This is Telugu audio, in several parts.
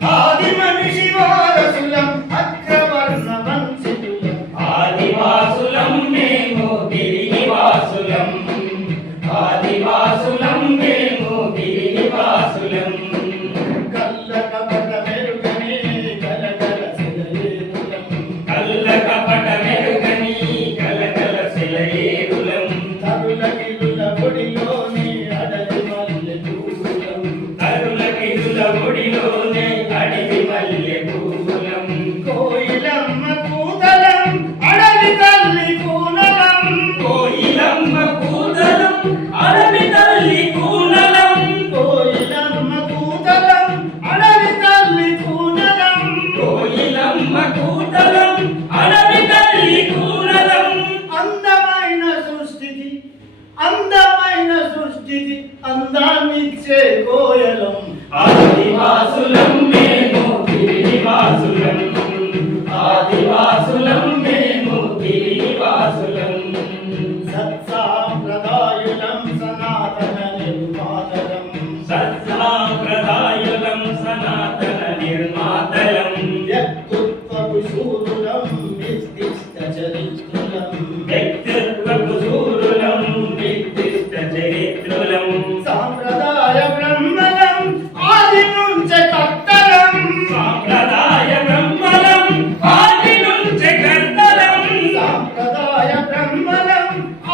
ఆది మనిషి వారసులం అగ్రవర్ణ వంశితులం ఆదివాసులం మేము గిరినివాసులం ఆదివాసులం మేము గిరినివాసులం కల్ల కపట మెరుగని కలకల శిలయేరులం కల్ల కపట మెరుగని కలకల శిలయేరులం తరుల గిరుల గుడిలోని అడవి మల్లె పూలం తరుల గిరుల గుడిలోనే అడవి మల్లె పూలం కోయిలమ్మ కూతలం అడవి తల్లి కూనలం కోయిలమ్మ కూతలం అడవి తల్లి కూనలం కోయిలమ్మ కూతలం అడవి తల్లి కూనలం కోయిలమ్మ కూతలం అడవి తల్లి కూనలం అందమైన సృష్టికి అందాన్నిచ్చే కోయలం ఆదివాసులం మేము గిరినివాసులం ఆదివాసులం మేము గిరినివాసులం సత్సాంప్రదాయులం సనాతన నిర్మాతలం సత్సాంప్రదాయులం సనాతన నిర్మాతలం వ్యక్తిత్వపు శూరులం నిర్దిష్ట చరిత్రులం వ్యక్తిత్వపు శూరులం నిర్దిష్ట చరిత్రులం సాంప్రదాయ బ్రహ్మలం ఆది నుంచే కర్తలం సాంప్రదాయ బ్రహ్మలం ఆది నుంచే కర్తలం సాంప్రదాయ బ్రహ్మలం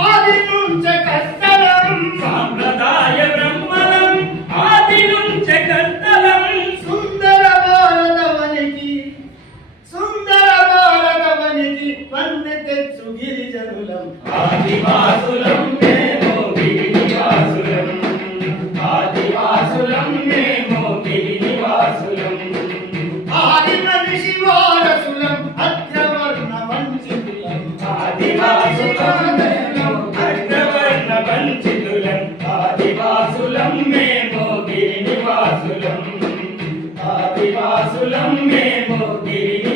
ఆది నుంచే కర్తలం సాంప్రదాయ బ్రహ్మలం ఆది నుంచే కర్తలం సుందర భారతవనికి వన్నె తెచ్చు గిరిజనులం ఆదివాసులం మేము గిరినివాసులం ఆదివాసులం మేము గిరినివాసులం ఆది మనిషి వారసులం అగ్రవర్ణ వంచితులం ఆదివాసులం మేము అగ్రవర్ణ వంచితులం ఆదివాసులం మేము గిరినివాసులం ఆదివాసులం మేము గిరినివాసులం